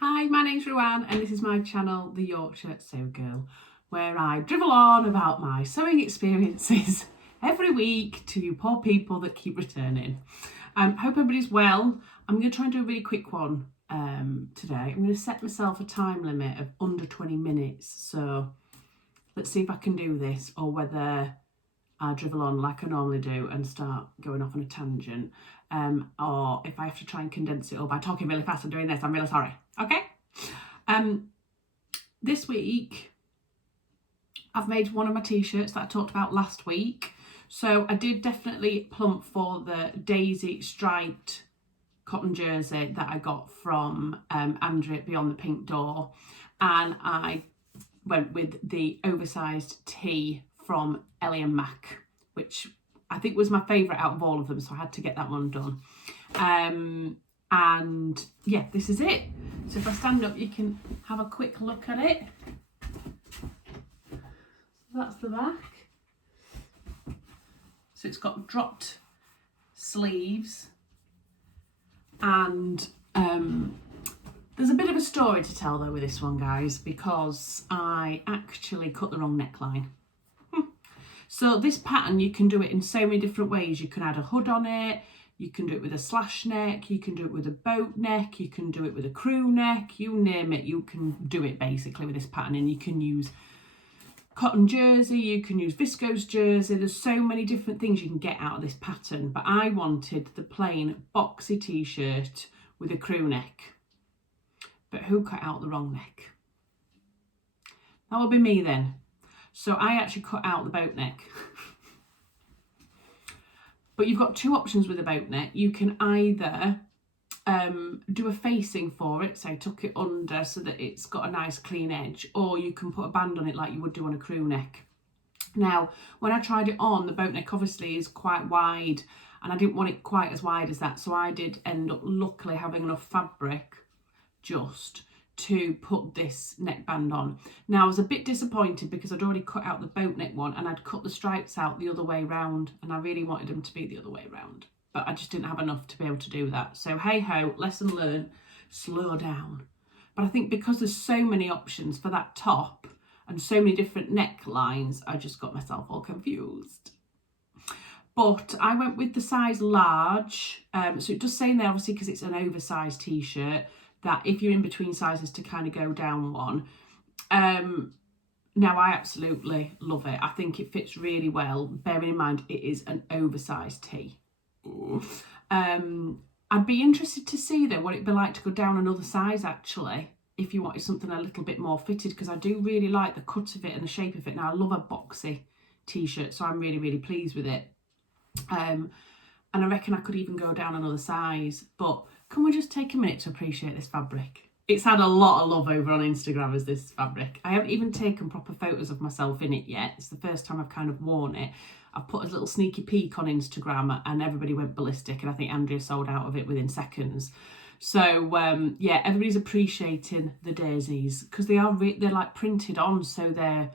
Hi, my name's Ruanne and this is my channel, The Yorkshire Sew Girl, where I drivel on about my sewing experiences every week to you poor people that keep returning. Hope everybody's well. I'm going to try and do a really quick one today. I'm going to set myself a time limit of under 20 minutes, so let's see if I can do this or whether I drivel on like I normally do and start going off on a tangent, or if I have to try and condense it all by talking really fast and doing this, I'm really sorry. Okay. This week I've made one of my t-shirts that I talked about last week. So I did definitely plump for the daisy striped cotton jersey that I got from Andrew Beyond the Pink Door, and I went with the oversized tee from Ellie and Mac, which I think was my favourite out of all of them, so I had to get that one done. And yeah, this is it. So if I stand up, you can have a quick look at it. That's the back. So it's got dropped sleeves, and there's a bit of a story to tell though with this one, guys, because I actually cut the wrong neckline. So this pattern, you can do it in so many different ways. You can add a hood on it, you can do it with a slash neck, you can do it with a boat neck, you can do it with a crew neck, you name it, you can do it basically with this pattern. And you can use cotton jersey, you can use viscose jersey, there's so many different things you can get out of this pattern. But I wanted the plain boxy t-shirt with a crew neck. But who cut out the wrong neck? That would be me then. So I actually cut out the boat neck. But you've got two options with a boat neck. You can either do a facing for it, so tuck it under so that it's got a nice clean edge, or you can put a band on it like you would do on a crew neck. Now, when I tried it on, the boat neck obviously is quite wide, and I didn't want it quite as wide as that, so I did end up luckily having enough fabric just to put this neckband on. Now, I was a bit disappointed because I'd already cut out the boat neck one and I'd cut the stripes out the other way round, and I really wanted them to be the other way round, but I just didn't have enough to be able to do that. So hey ho, lesson learned, slow down. But I think because there's so many options for that top and so many different necklines, I just got myself all confused. But I went with the size large, so it does say in there, obviously, because it's an oversized t-shirt, that if you're in between sizes to kind of go down one. Now, I absolutely love it. I think it fits really well, bearing in mind it is an oversized tee. I'd be interested to see though what it'd be like to go down another size actually, if you wanted something a little bit more fitted, because I do really like the cut of it and the shape of it. Now, I love a boxy t-shirt, so I'm really pleased with it. And I reckon I could even go down another size. But can we just take a minute to appreciate this fabric? It's had a lot of love over on Instagram as this fabric. I haven't even taken proper photos of myself in it yet. It's the first time I've kind of worn it. I've put a little sneaky peek on Instagram and everybody went ballistic, and I think Andrea sold out of it within seconds. So yeah, everybody's appreciating the daisies because they're like printed on, so they're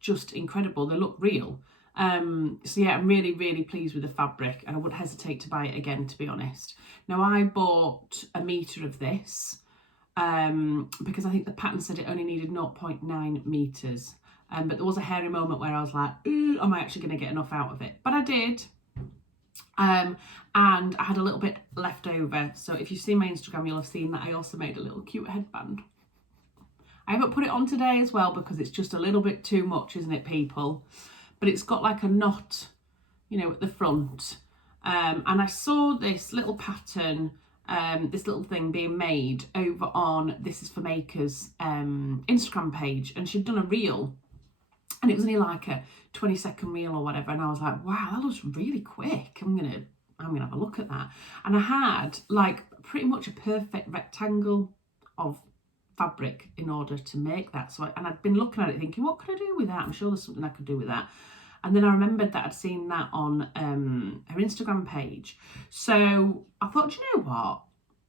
just incredible. They look real. So yeah, I'm really pleased with the fabric, and I wouldn't hesitate to buy it again, to be honest. Now, I bought a metre of this because I think the pattern said it only needed 0.9 metres. But there was a hairy moment where I was like, am I actually going to get enough out of it? But I did. And I had a little bit left over. So if you've seen my Instagram, you'll have seen that I also made a little cute headband. I haven't put it on today as well because it's just a little bit too much, isn't it, people? But it's got like a knot, you know, at the front. And I saw this little pattern, this little thing being made over on This Is For Makers Instagram page, and she'd done a reel, and it was only like a 20-second reel or whatever, and I was like, wow, that looks really quick. I'm gonna have a look at that. And I had like pretty much a perfect rectangle of fabric in order to make that. So and I'd been looking at it thinking, what could I do with that? I'm sure there's something I could do with that. And then I remembered that I'd seen that on her Instagram page. So I thought, do you know what?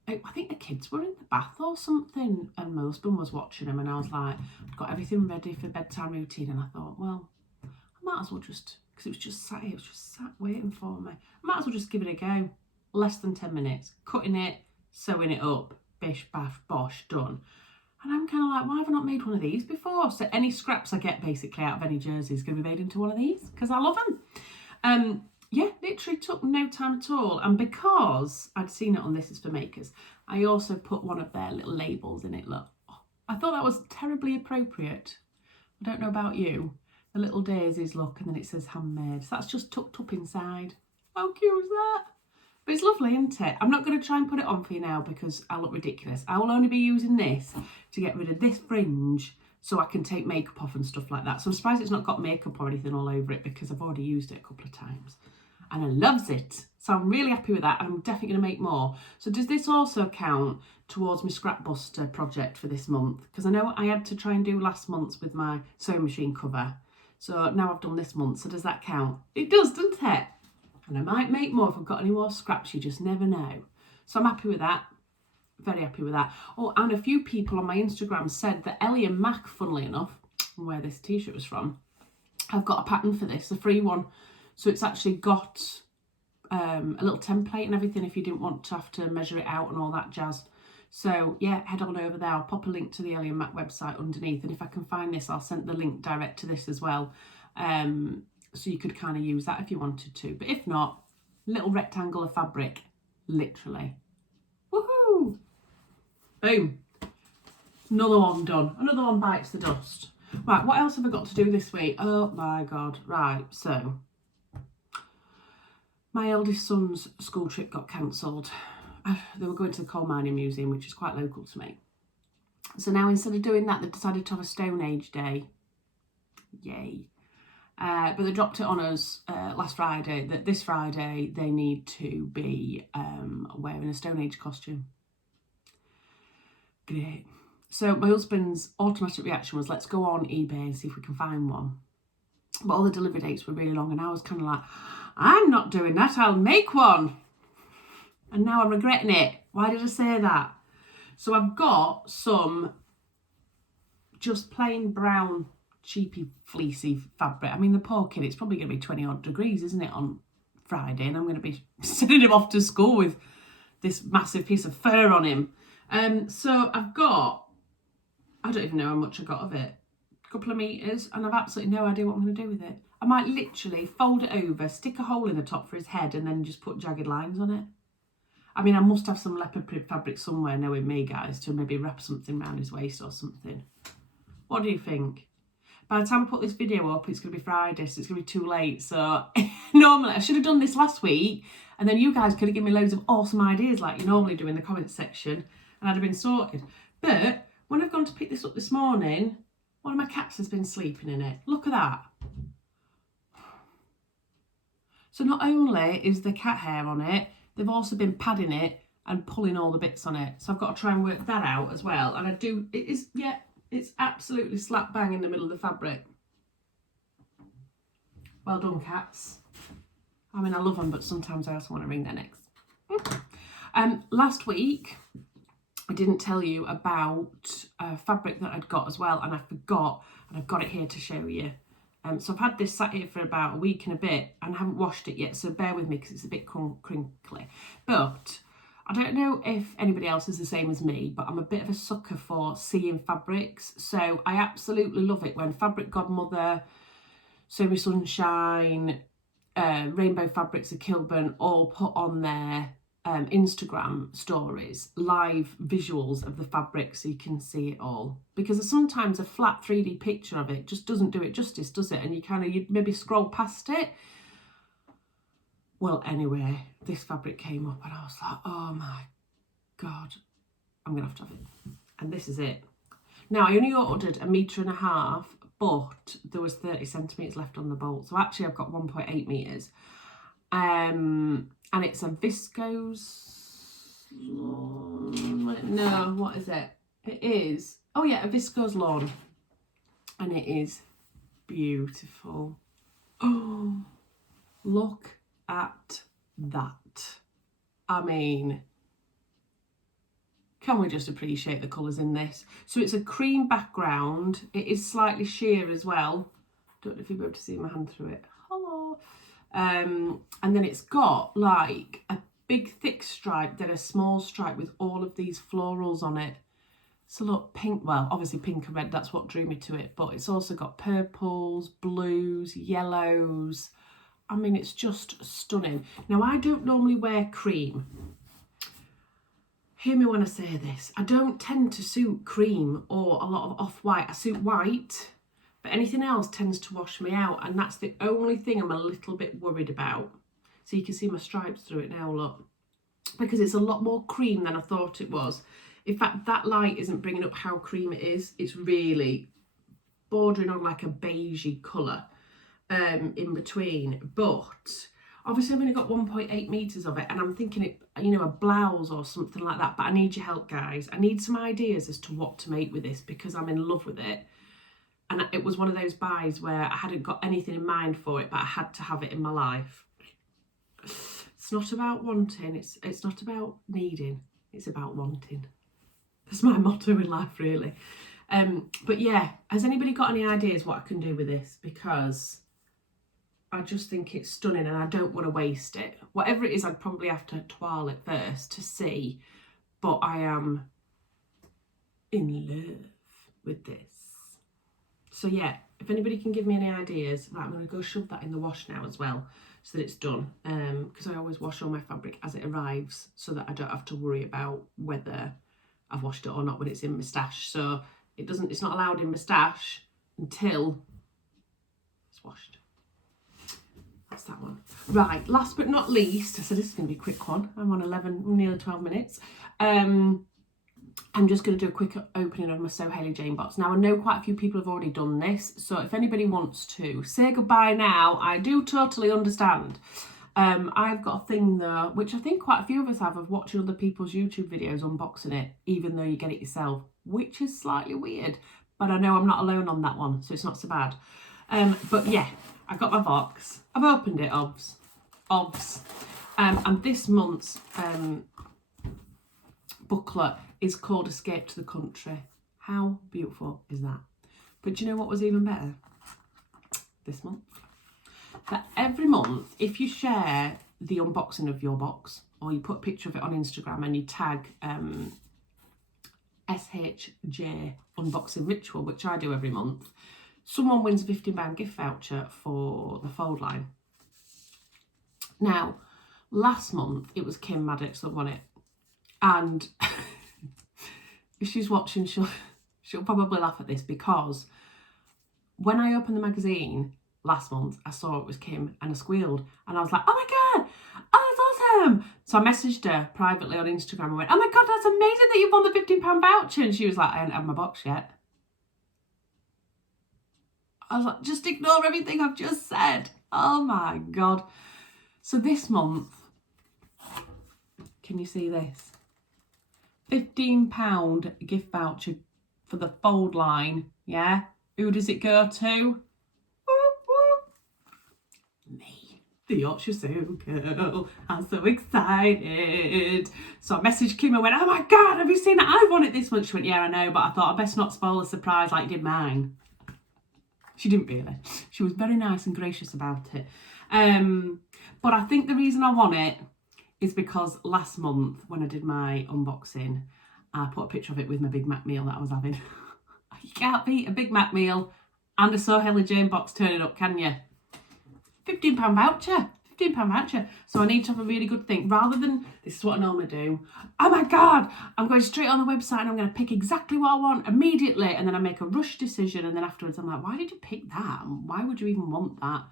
I think the kids were in the bath or something, and my husband was watching them, and I was like, I'd got everything ready for bedtime routine, and I thought, well, I might as well just, because it was just sat waiting for me. I might as well just give it a go. Less than 10 minutes, cutting it, sewing it up, bish, bash, bosh, done. And I'm kind of like, why have I not made one of these before? So any scraps I get basically out of any jersey is going to be made into one of these because I love them. Yeah, literally took no time at all. And because I'd seen it on This Is For Makers, I also put one of their little labels in it. Look, I thought that was terribly appropriate. I don't know about you. The little daisies look, and then it says handmade. So that's just tucked up inside. How cute is that? But it's lovely, isn't it? I'm not going to try and put it on for you now because I look ridiculous. I will only be using this to get rid of this fringe so I can take makeup off and stuff like that. So I'm surprised it's not got makeup or anything all over it because I've already used it a couple of times. And I loves it. So I'm really happy with that. And I'm definitely going to make more. So does this also count towards my scrap buster project for this month? Because I know I had to try and do last month's with my sewing machine cover. So now I've done this month. So does that count? It does, doesn't it? And I might make more if I've got any more scraps. You just never know. So I'm happy with that. Very happy with that. Oh, and a few people on my Instagram said that Ellie and Mac, funnily enough, where this t-shirt was from, I've got a pattern for this, a free one. So it's actually got a little template and everything if you didn't want to have to measure it out and all that jazz. So yeah, head on over there. I'll pop a link to the Ellie and Mac website underneath. And if I can find this, I'll send the link direct to this as well. So you could kind of use that if you wanted to. But if not, little rectangle of fabric, literally. Woohoo! Boom. Another one done. Another one bites the dust. Right, what else have I got to do this week? Oh my God. Right, so my eldest son's school trip got cancelled. They were going to the Coal Mining Museum, which is quite local to me. So now instead of doing that, they decided to have a Stone Age day. Yay. But they dropped it on us last Friday, that this Friday they need to be wearing a Stone Age costume. Great. So my husband's automatic reaction was, let's go on eBay and see if we can find one. But all the delivery dates were really long and I was kind of like, I'm not doing that, I'll make one. And now I'm regretting it. Why did I say that? So I've got some just plain brown cheapy fleecy fabric. I mean, the poor kid, it's probably going to be 20 odd degrees, isn't it, on Friday, and I'm going to be sending him off to school with this massive piece of fur on him. So I've got, I don't even know how much I got of it, a couple of metres, and I've absolutely no idea what I'm going to do with it. I might literally fold it over, stick a hole in the top for his head, and then just put jagged lines on it. I mean, I must have some leopard print fabric somewhere, knowing me, guys, to maybe wrap something around his waist or something. What do you think? By the time I put this video up, it's going to be Friday, so it's going to be too late. So normally, I should have done this last week, and then you guys could have given me loads of awesome ideas like you normally do in the comments section, and I'd have been sorted. But when I've gone to pick this up this morning, one of my cats has been sleeping in it. Look at that. So not only is the cat hair on it, they've also been padding it and pulling all the bits on it. So I've got to try and work that out as well. And I do, it is, yeah, it's absolutely slap bang in the middle of the fabric. Well done, cats. I mean, I love them, but sometimes I also want to wring their necks. Last week, I didn't tell you about fabric that I'd got as well, and I forgot, and I've got it here to show you. So I've had this sat here for about a week and a bit, and I haven't washed it yet, so bear with me because it's a bit crinkly. But I don't know if anybody else is the same as me, but I'm a bit of a sucker for seeing fabrics. So I absolutely love it when Fabric Godmother, Sumi Sunshine, Rainbow Fabrics of Kilburn all put on their Instagram stories live visuals of the fabric so you can see it all, because sometimes a flat 3D picture of it just doesn't do it justice, does it? And you'd maybe scroll past it. Well, anyway, this fabric came up and I was like, oh my God, I'm gonna have to have it. And this is it. Now I only ordered 1.5 meters, but there was 30 centimeters left on the bolt, so actually I've got 1.8 meters. And it's a viscose lawn. No, what is it? It is, oh yeah, a viscose lawn. And it is beautiful. Oh, look at that. I mean, can we just appreciate the colours in this? So it's a cream background. It is slightly sheer as well. Don't know if you'll be able to see my hand through it. Hello. And then it's got like a big thick stripe, then a small stripe with all of these florals on it. So look, pink, well, obviously pink and red, that's what drew me to it, but it's also got purples, blues, yellows. I mean, it's just stunning. Now, I don't normally wear cream. Hear me when I say this. I don't tend to suit cream or a lot of off-white. I suit white, but anything else tends to wash me out, and that's the only thing I'm a little bit worried about. So you can see my stripes through it now, look. Because it's a lot more cream than I thought it was. In fact, that light isn't bringing up how cream it is. It's really bordering on like a beigey colour in between. But obviously I've only got 1.8 metres of it, and I'm thinking it, you know, a blouse or something like that. But I need your help, guys. I need some ideas as to what to make with this, because I'm in love with it. And it was one of those buys where I hadn't got anything in mind for it, but I had to have it in my life. It's not about wanting, it's not about needing, it's about wanting. That's my motto in life, really. But yeah, has anybody got any ideas what I can do with this? Because I just think it's stunning and I don't want to waste it. Whatever it is, I'd probably have to twirl it first to see. But I am in love with this. So yeah, if anybody can give me any ideas, right, I'm going to go shove that in the wash now as well, so that it's done. Because I always wash all my fabric as it arrives, so that I don't have to worry about whether I've washed it or not when it's in my stash. So it's not allowed in my stash until it's washed. That's that one. Right, last but not least, I said this is going to be a quick one. I'm on 11, nearly 12 minutes. I'm just going to do a quick opening of my So Hayley Jane box. Now, I know quite a few people have already done this, so if anybody wants to say goodbye now, I do totally understand. I've got a thing though, which I think quite a few of us have, of watching other people's YouTube videos unboxing it, even though you get it yourself, which is slightly weird. But I know I'm not alone on that one, so it's not so bad. But yeah, I got my box. I've opened it, obvs. And this month's booklet is called Escape to the Country. How beautiful is that? But do you know what was even better? This month. That every month, if you share the unboxing of your box, or you put a picture of it on Instagram and you tag SHJ Unboxing Ritual, which I do every month, someone wins a £15 gift voucher for the fold line. Now, last month, it was Kim Maddox that won it. And if she's watching, she'll probably laugh at this, because when I opened the magazine last month, I saw it was Kim and I squealed, and I was like, oh my God, oh, that's awesome. So I messaged her privately on Instagram and went, oh my God, that's amazing that you won the £15 voucher. And she was like, I haven't had my box yet. I was like, just ignore everything I've just said. Oh my God. So this month, can you see this? £15 gift voucher for the fold line, yeah? Who does it go to? Whoop, whoop. Me, the Yorkshire Zoo girl. I'm so excited. So I messaged Kim and went, oh my God, have you seen that? I won it this month. She went, yeah, I know, but I thought I'd best not spoil the surprise like you did mine. She didn't really. She was very nice and gracious about it. But I think the reason I won it is because last month when I did my unboxing, I put a picture of it with my Big Mac meal that I was having. You can't beat a Big Mac meal and a So Hayley Jane box turning up, can you? £15 voucher. £15 voucher. So I need to have a really good thing. Rather than, this is what I normally do, oh my God, I'm going straight on the website and I'm going to pick exactly what I want immediately, and then I make a rush decision, and then afterwards I'm like, why did you pick that? Why would you even want that?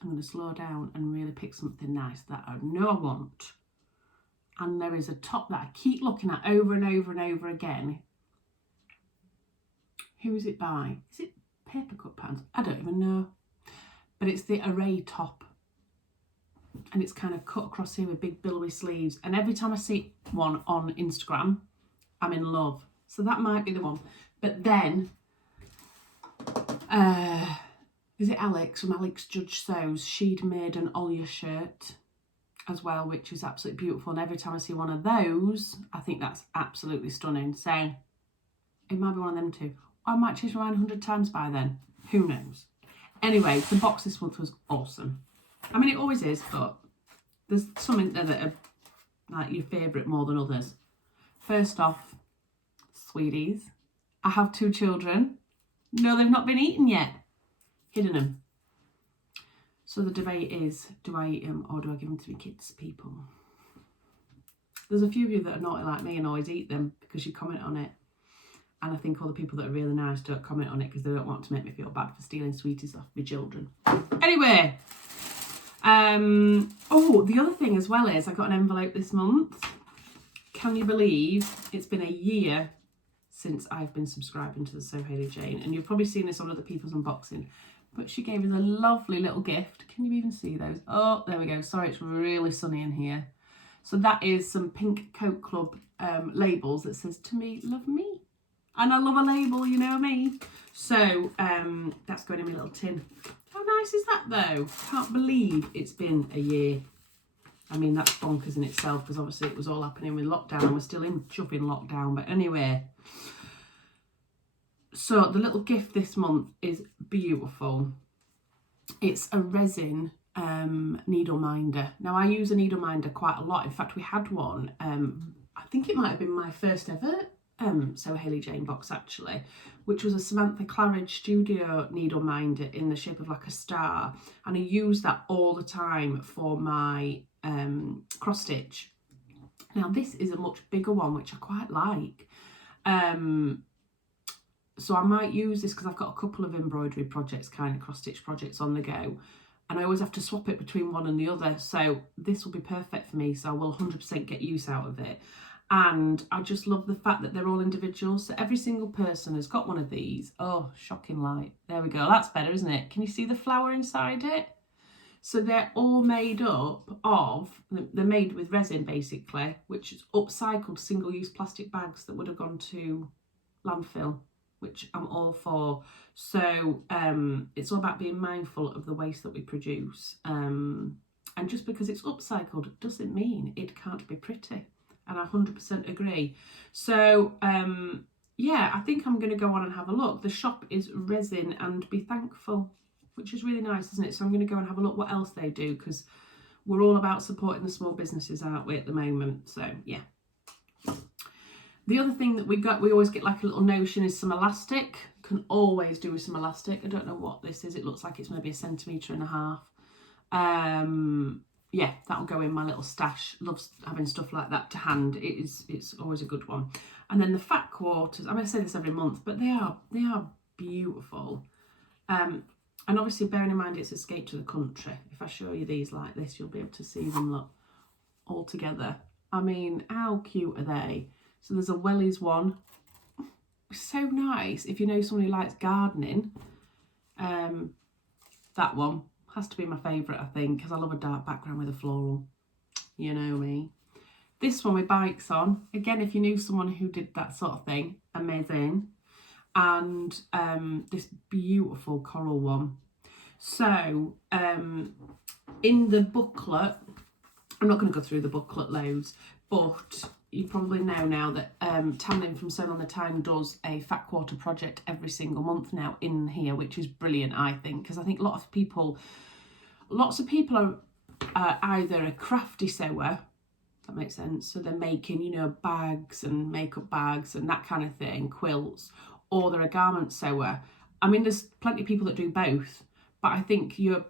I'm going to slow down and really pick something nice that I know I want. And there is a top that I keep looking at over and over and over again. Who is it by? Is it Paper Cut Pants? I don't even know. But it's the Array top. And it's kind of cut across here with big billowy sleeves. And every time I see one on Instagram, I'm in love. So that might be the one. But then, is it Alex from Alex Judge Sews? She'd made an Olia shirt as well, which is absolutely beautiful. And every time I see one of those, I think that's absolutely stunning. So it might be one of them too. I might change my mind 100 times by then. Who knows? Anyway, the box this month was awesome. I mean, it always is, but there's something there that like your favourite more than others? First off, sweeties, I have 2 children. No, they've not been eaten yet. Hidden them. So the debate is, do I eat them or do I give them to my kids, people? There's a few of you that are naughty like me and always eat them because you comment on it. And I think all the people that are really nice don't comment on it because they don't want to make me feel bad for stealing sweeties off my children. Anyway, oh, the other thing as well is I got an envelope this month. Can you believe it's been a year since I've been subscribing to the So Hayley Jane? And you've probably seen this on other people's unboxing. But she gave us a lovely little gift. Can you even see those? Oh, there we go. Sorry, it's really sunny in here. So that is some pink Coat Club labels that says, to me, love me. And I love a label, you know me. So that's going in my little tin. How nice is that though? Can't believe it's been a year. I mean, that's bonkers in itself because obviously it was all happening with lockdown and we're still in chuffing lockdown. But anyway, so the little gift this month is beautiful. It's a resin needle minder. Now, I use a needle minder quite a lot. In fact, we had one. I think it might have been my first ever So Hayley Jane box actually, which was a Samantha Claridge Studio needle minder in the shape of like a star. And I use that all the time for my cross stitch. Now this is a much bigger one, which I quite like. So I might use this because I've got a couple of embroidery projects, kind of cross stitch projects on the go. And I always have to swap it between one and the other. So this will be perfect for me. So I will 100% get use out of it. And I just love the fact that they're all individuals. So every single person has got one of these. Oh, shocking light. There we go. That's better, isn't it? Can you see the flower inside it? So they're all made up of, they're made with resin basically, which is upcycled single-use plastic bags that would have gone to landfill, which I'm all for. So it's all about being mindful of the waste that we produce. And just because it's upcycled doesn't mean it can't be pretty. And I 100% agree. So, yeah, I think I'm going to go on and have a look. The shop is Resin and Be Thankful, which is really nice, isn't it? So I'm going to go and have a look what else they do because we're all about supporting the small businesses, aren't we, at the moment? So, yeah. The other thing that we always get like a little notion is some elastic. Can always do with some elastic. I don't know what this is. It looks like it's maybe 1.5 centimetres. Yeah, that'll go in my little stash. Loves having stuff like that to hand. It's always a good one. And then the fat quarters. I mean, I say this every month, but they are beautiful. And obviously, bearing in mind it's Escape to the Country. If I show you these like this, you'll be able to see them look all together. I mean, how cute are they? So there's a wellies one. So nice. If you know someone who likes gardening, that one has to be my favourite, I think, because I love a dark background with a floral. You know me. This one with bikes on. Again, if you knew someone who did that sort of thing, amazing. And this beautiful coral one. So, in the booklet, I'm not going to go through the booklet loads, but you probably know now that Tamlin from Sewn on the Time does a fat quarter project every single month now in here, which is brilliant, I think, because I think lots of people are either a crafty sewer, that makes sense, so they're making, you know, bags and makeup bags and that kind of thing, quilts, or they're a garment sewer. I mean, there's plenty of people that do both, but I think your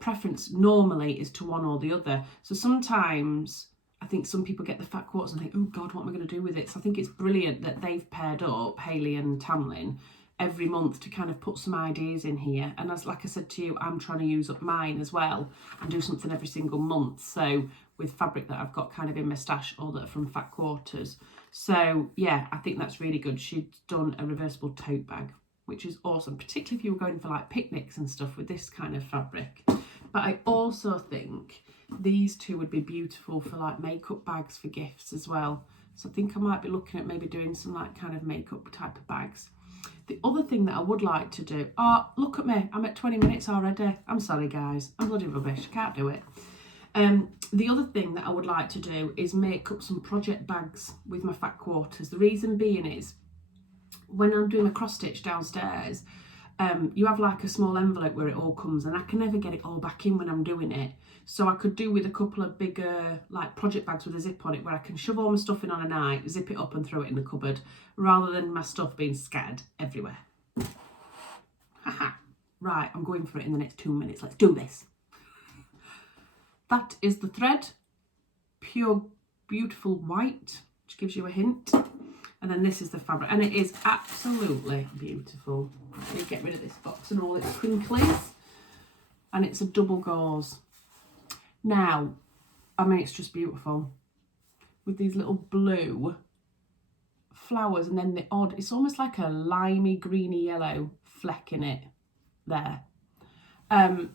preference normally is to one or the other. So sometimes I think some people get the fat quarters and think, oh God, what am I going to do with it? So I think it's brilliant that they've paired up, Hayley and Tamlin, every month to kind of put some ideas in here. And as like I said to you, I'm trying to use up mine as well and do something every single month. So with fabric that I've got kind of in my stash, all that are from fat quarters. So yeah, I think that's really good. She'd done a reversible tote bag, which is awesome, particularly if you were going for like picnics and stuff with this kind of fabric. But I also think these two would be beautiful for like makeup bags for gifts as well. So I think I might be looking at maybe doing some like kind of makeup type of bags. The other thing that I would like to do, oh, look at me, I'm at 20 minutes already. I'm sorry guys, I'm bloody rubbish, can't do it. The other thing that I would like to do is make up some project bags with my fat quarters. The reason being is when I'm doing a cross stitch downstairs, you have like a small envelope where it all comes, and I can never get it all back in when I'm doing it. So I could do with a couple of bigger like project bags with a zip on it, where I can shove all my stuff in on a night, zip it up and throw it in the cupboard, rather than my stuff being scattered everywhere. Haha. Right, I'm going for it in the next 2 minutes. Let's do this. That is the thread. Pure, beautiful white, which gives you a hint. And then this is the fabric, and it is absolutely beautiful. Let me get rid of this box and all its crinklies. And it's a double gauze. Now, I mean, it's just beautiful with these little blue flowers, and then the odd, it's almost like a limey, greeny yellow fleck in it there. And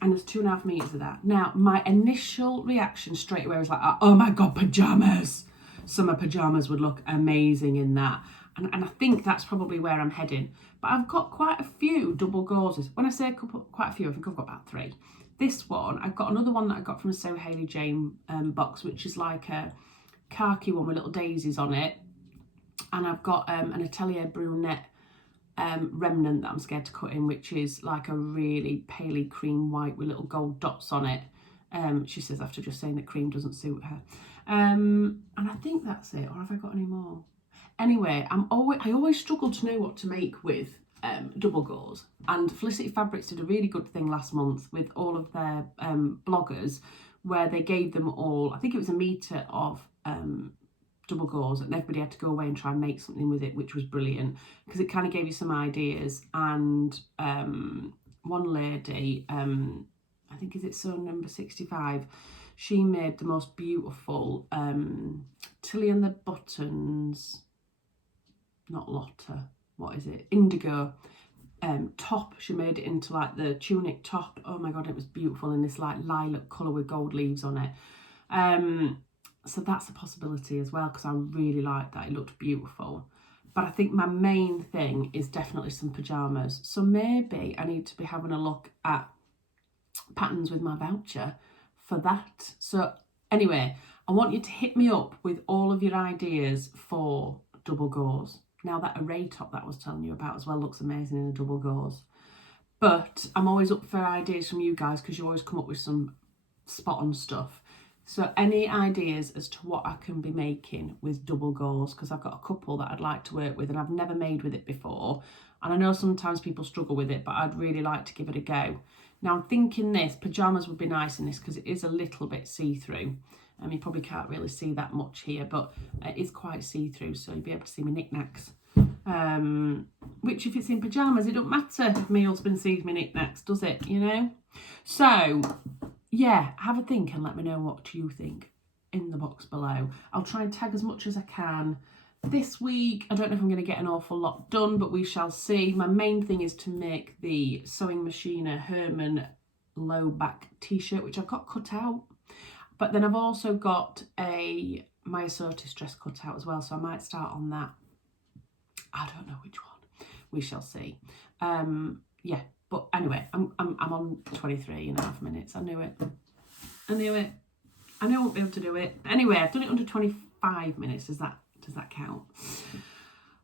there's 2.5 meters of that. Now, my initial reaction straight away was like, oh my God, pajamas. Summer pajamas would look amazing in that. And I think that's probably where I'm heading. But I've got quite a few double gauzes. When I say quite a few, I think I've got about 3. This one, I've got another one that I got from a Hayley Jane box, which is like a khaki one with little daisies on it. And I've got an Atelier Brunette remnant that I'm scared to cut in, which is like a really paley cream white with little gold dots on it. She says after just saying that cream doesn't suit her. And I think that's it, or have I got any more? Anyway, I always struggle to know what to make with double gauze, and Felicity Fabrics did a really good thing last month with all of their bloggers, where they gave them all, I think it was 1 meter of double gauze, and everybody had to go away and try and make something with it, which was brilliant because it kind of gave you some ideas. And one lady, I think is it sewn number 65, she made the most beautiful Tilly and the Buttons, not Lotta, what is it, indigo top. She made it into like the tunic top. Oh my God, it was beautiful in this like lilac colour with gold leaves on it. So that's a possibility as well, because I really liked that. It looked beautiful. But I think my main thing is definitely some pyjamas. So maybe I need to be having a look at patterns with my voucher for that. So anyway, I want you to hit me up with all of your ideas for double gauze. Now that array top that I was telling you about as well looks amazing in a double gauze. But I'm always up for ideas from you guys, because you always come up with some spot on stuff. So any ideas as to what I can be making with double gauze, because I've got a couple that I'd like to work with and I've never made with it before. And I know sometimes people struggle with it, but I'd really like to give it a go. Now I'm thinking this, pyjamas would be nice in this because it is a little bit see-through. You probably can't really see that much here, but it is quite see-through, so you'll be able to see my knickknacks. Which if it's in pyjamas, it don't matter if my husband sees my knickknacks, does it, you know? So yeah, have a think and let me know what you think in the box below. I'll try and tag as much as I can this week. I don't know if I'm going to get an awful lot done, but we shall see. My main thing is to make the Sewing Machiner Herman low back t-shirt, which I've got cut out. But then I've also got a Maya Sotis dress cut out as well, so I might start on that. I don't know which one. We shall see. Yeah. But anyway, I'm on 23.5 minutes. I knew it. I knew it. I knew I won't be able to do it. Anyway, I've done it under 25 minutes. Does that count?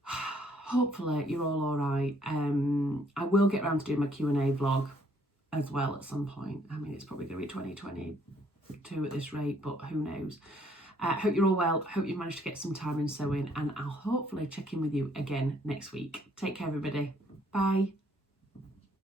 Hopefully you're all right. I will get around to doing my Q&A vlog as well at some point. I mean, it's probably going to be 2022 at this rate, but who knows? Hope you're all well. Hope you've managed to get some time in sewing, and I'll hopefully check in with you again next week. Take care, everybody. Bye.